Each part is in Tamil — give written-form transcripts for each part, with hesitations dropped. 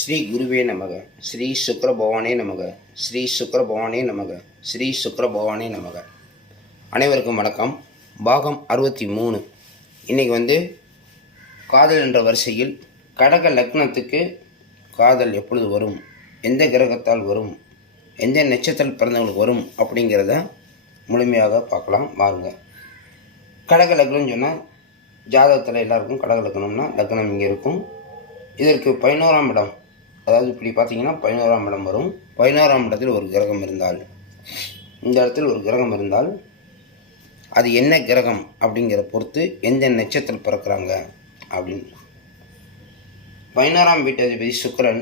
ஸ்ரீ குருவே நமக. ஸ்ரீ சுக்கிர பவானே நமக. ஸ்ரீ சுக்கிர பவானே நமக. ஸ்ரீ சுக்கிர பவானே நமக. அனைவருக்கும் வணக்கம். பாகம் 63. இன்றைக்கி காதல் என்ற வரிசையில் கடக லக்னத்துக்கு காதல் எப்பொழுது வரும், எந்த கிரகத்தால் வரும், எந்த நட்சத்திரம் பிறந்தவங்களுக்கு வரும் அப்படிங்கிறத முழுமையாக பார்க்கலாம் வாருங்க. கடக லக்னம்னு சொன்னால் ஜாதகத்தில் எல்லாருக்கும் கடக லக்னம்னா லக்னம் இங்கே இருக்கும். இதற்கு 11ஆம் இடம், அதாவது இப்படி பார்த்தீங்கன்னா 11ஆம் இடம் வரும். 11ஆம் இடத்தில் ஒரு கிரகம் இருந்தால், இந்த இடத்தில் ஒரு கிரகம் இருந்தால் அது என்ன கிரகம் அப்படிங்கிற பொறுத்து எந்த நட்சத்திரம் பிறக்கிறாங்க அப்படின்னு. 11ஆம் வீட்டு அதிபதி சுக்கிரன்,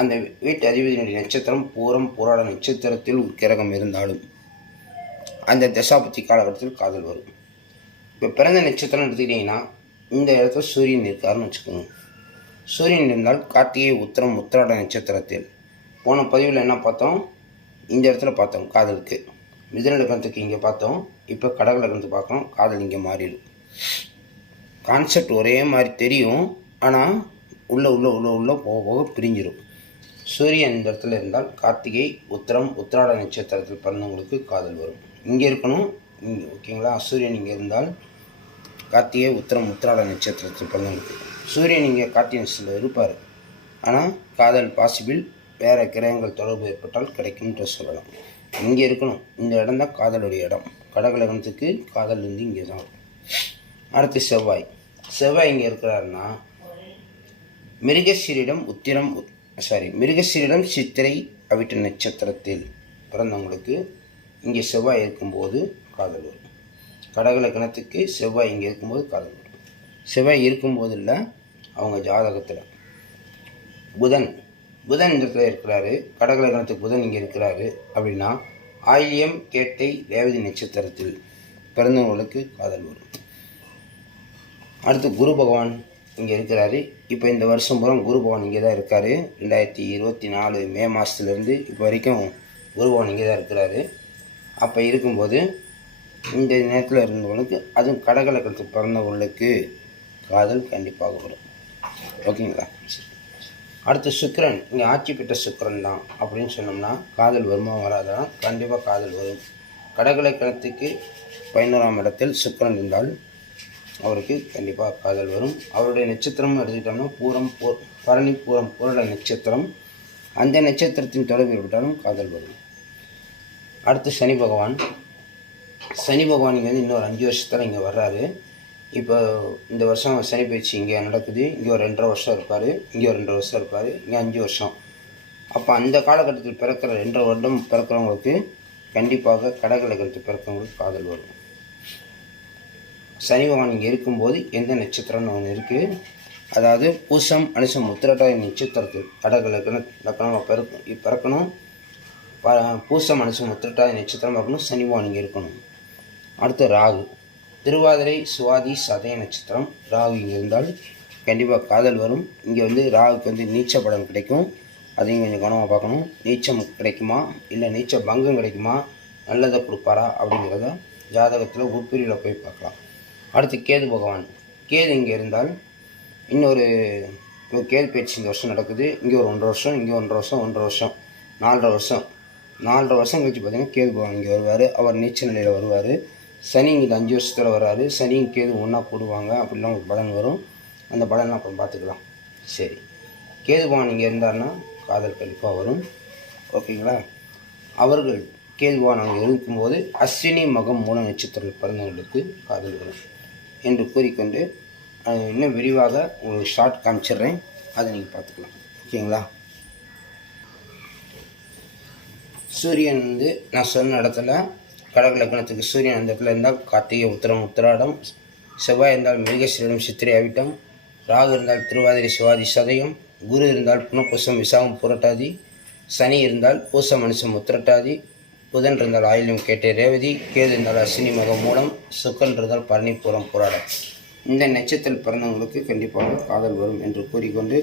அந்த வீட்டு அதிபதியினுடைய நட்சத்திரம் பூரம் பூராட நட்சத்திரத்தில் ஒரு கிரகம் இருந்தாலும் அந்த தசாபுத்தி காலகட்டத்தில் காதல் வரும். இப்போ பிறந்த நட்சத்திரம் எடுத்துக்கிட்டிங்கன்னா இந்த இடத்துல சூரியன் இருக்காருன்னு வச்சுக்கோங்க. சூரியன் இருந்தால் கார்த்திகை உத்திரம் உத்திராட நட்சத்திரத்தில். போன பதிவில் என்ன பார்த்தோம், இந்த இடத்துல பார்த்தோம் காதலுக்கு. மிதுன லக்னத்துக்கு இங்கே பார்த்தோம், இப்போ கடக லக்னத்துக்கு பார்க்கணும். காதல் இங்கே மாறிடும். கான்செப்ட் ஒரே மாதிரி தெரியும், ஆனால் உள்ள போக போக பிரிஞ்சிடும். சூரியன் இந்த இடத்துல இருந்தால் கார்த்திகை உத்திரம் உத்திராட நட்சத்திரத்தில் பிறந்தவங்களுக்கு காதல் வரும். இங்கே இருக்கணும் இங்கே, ஓகேங்களா. சூரியன் இங்கே இருந்தால் கார்த்திகை உத்திரம் உத்திராட நட்சத்திரத்தில் பிறந்தவங்களுக்கு. சூரியன் இங்கே கார்த்திகை நட்சத்திரத்தில் இருப்பார், ஆனால் காதல் பாசிபிள். வேறு கிரகங்கள் தொடர்பு ஏற்பட்டால் கிடைக்கும்ன்ற சொல்லலாம். இங்கே இருக்கணும், இந்த இடம் தான் காதலுடைய இடம். கடக லக்னத்துக்கு காதல் இங்கே தான். அடுத்து செவ்வாய். செவ்வாய் இங்கே இருக்கிறாருன்னா மிருகசீரிடம் சித்திரை அவிட்ட நட்சத்திரத்தில் பிறந்தவங்களுக்கு இங்கே செவ்வாய் இருக்கும்போது காதல் வரும். கடக லக்னத்துக்கு செவ்வாய் இங்கே இருக்கும்போது காதல் வரும். செவ்வாய் இருக்கும்போது இல்லை, அவங்க ஜாதகத்தில். புதன் இந்த இடத்துல இருக்கிறாரு. கடக லக்னத்துக்கு புதன் இங்கே இருக்கிறாரு அப்படின்னா ஆயில்யம் கேட்டை ரேவதி நட்சத்திரத்தில் பிறந்தவங்களுக்கு காதல் வரும். அடுத்து குரு பகவான் இங்கே இருக்கிறாரு. இப்போ இந்த வருஷம் பூரா குரு பகவான் இங்கே தான் இருக்கார். 2024 மே மாதத்துலேருந்து இப்போ வரைக்கும் குரு பகவான் இங்கே தான் இருக்கிறாரு. அப்போ இருக்கும்போது இந்த நேரத்தில் இருந்தவங்களுக்கு, அதுவும் கடக லக்னத்துக்கு பிறந்தவங்களுக்கு காதல் கண்டிப்பாக வரும். ஓகேங்களா. அடுத்து சுக்கிரன் இங்கே ஆட்சி பெற்ற சுக்கிரன் தான் அப்படின்னு சொன்னோம்னா காதல் வருமா வராதான்? கண்டிப்பாக காதல் வரும். கடக லக்னத்துக்கு 11ஆம் இடத்தில் சுக்கிரன் இருந்தால் அவருக்கு கண்டிப்பாக காதல் வரும். அவருடைய நட்சத்திரம் எடுத்துக்கிட்டோம்னா பரணி பூரம் பூரட நட்சத்திரம். அந்த நட்சத்திரத்தின் தொடர்பு ஏற்பட்டாலும் காதல் வரும். அடுத்து சனி பகவான் இங்கே இன்னொரு 5 வருஷத்தில் இங்கே வர்றாரு. இப்போ இந்த வருஷம் சனி பயிற்சி இங்கே நடக்குது. இங்கே ஒரு 2.5 வருஷம் இருப்பார், இங்கே ஒரு 2 வருஷம் இருப்பார், இங்கே 5 வருஷம். அப்போ அந்த காலகட்டத்தில் பிறக்கிற 2 வருடம் பிறக்கிறவங்களுக்கு கண்டிப்பாக கடக லக்னத்தில் பிறக்கிறவங்களுக்கு காதல் வரும். சனி பகவான் இங்கே இருக்கும்போது எந்த நட்சத்திரம்னு ஒன்று இருக்குது, அதாவது பூசம் அனுசம் உத்திரட்டாதி நட்சத்திரத்தில் கடக லக்னம் பிறக்கணும். பூசம் அனுசம் உத்திரட்டாதி நட்சத்திரம் இருக்கணும். சனி பகவான் இங்கே இருக்கணும். அடுத்து ராகு. திருவாதிரை சுவாதி சதய நட்சத்திரம். ராகு இங்கே இருந்தால் கண்டிப்பாக காதல் வரும். இங்கே ராகுக்கு நீச்ச பலன் கிடைக்கும். அதையும் கொஞ்சம் கவனமாக பார்க்கணும். நீச்சம் கிடைக்குமா இல்லை நீச்ச பங்கம் கிடைக்குமா, நல்லதை கொடுப்பாரா அப்படிங்கிறத ஜாதகத்தில் உட்பிரிவில் போய் பார்க்கலாம். அடுத்து கேது பகவான். கேது இங்கே இருந்தால் இன்னொரு கேது பயிற்சி இந்த வருஷம் நடக்குது. இங்கே ஒரு 1.5 வருஷம், இங்கே 1.5 வருஷம், 1.5 வருஷம், 4.5 வருஷம் கழிச்சு பார்த்தீங்கன்னா கேது பகவான் இங்கே வருவார். அவர் நீச்ச நிலையில் வருவார். சனி இங்கே 5 வருஷத்தில் வராரு. சனியும் கேது ஒன்றா போடுவாங்க, அப்படிலாம் ஒரு பலன் வரும். அந்த பலன்லாம் அப்புறம் பார்த்துக்கலாம். சரி, கேது பகவான் இங்கே இருந்தார்னா காதல் கண்டிப்பாக வரும். ஓகேங்களா. அவர்கள் கேது பகவான் அங்கே இருக்கும்போது அஸ்வினி மகம் மூல நட்சத்திரத்தில் பிறந்தவர்களுக்கு காதல் வரும் என்று கூறிக்கொண்டு இன்னும் விரிவாக உங்களுக்கு ஷார்ட் காமிச்சிடுறேன், அதை நீங்கள் பார்த்துக்கலாம். ஓகேங்களா. சூரியன் நான் சொன்ன இடத்துல கடக லக்னத்துக்கு சூரியன் அந்த இடத்துல இருந்தால் கார்த்திகை உத்திரம் உத்திராடம். செவ்வாய் இருந்தால் மிருகசீரிடம் சித்திரை அவிட்டம். ராகு இருந்தால் திருவாதிரை சுவாதி சதயம். குரு இருந்தால் புனப்பூசம் விசாகம் புரட்டாதி. சனி இருந்தால் பூசம் அனுசம் உத்திரட்டாதி. புதன் இருந்தால் ஆயில்யம் கேட்டை ரேவதி. கேது இருந்தால் அஸ்வினி மகம் மூலம். சுக்கரன் இருந்தால் பரணி பூரம் புராடம். இந்த நட்சத்திரத்தில் பிறந்தவங்களுக்கு கண்டிப்பாக காதல் வரும் என்று கூறிக்கொண்டு,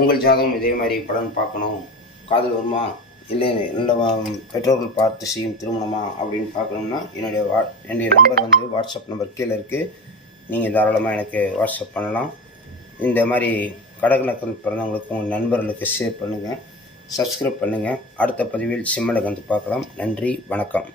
உங்கள் ஜாதகம் இதே மாதிரி பலன் பார்க்கணும், காதல் வருமா இல்லை நல்ல பெற்றோர்கள் பார்த்து செய்யும் திருமணமா அப்படின்னு பார்க்கணும்னா என்னுடைய நம்பர் வாட்ஸ்அப் நம்பர் கீழே இருக்குது. நீங்கள் தாராளமாக எனக்கு வாட்ஸ்அப் பண்ணலாம். இந்த மாதிரி கடகலக்கணம் பிறந்தவங்களுக்கு உங்கள் நண்பர்களுக்கு ஷேர் பண்ணுங்கள், சப்ஸ்கிரைப் பண்ணுங்கள். அடுத்த பதிவில் சிம்மலக்கணத்தை பார்க்கலாம். நன்றி, வணக்கம்.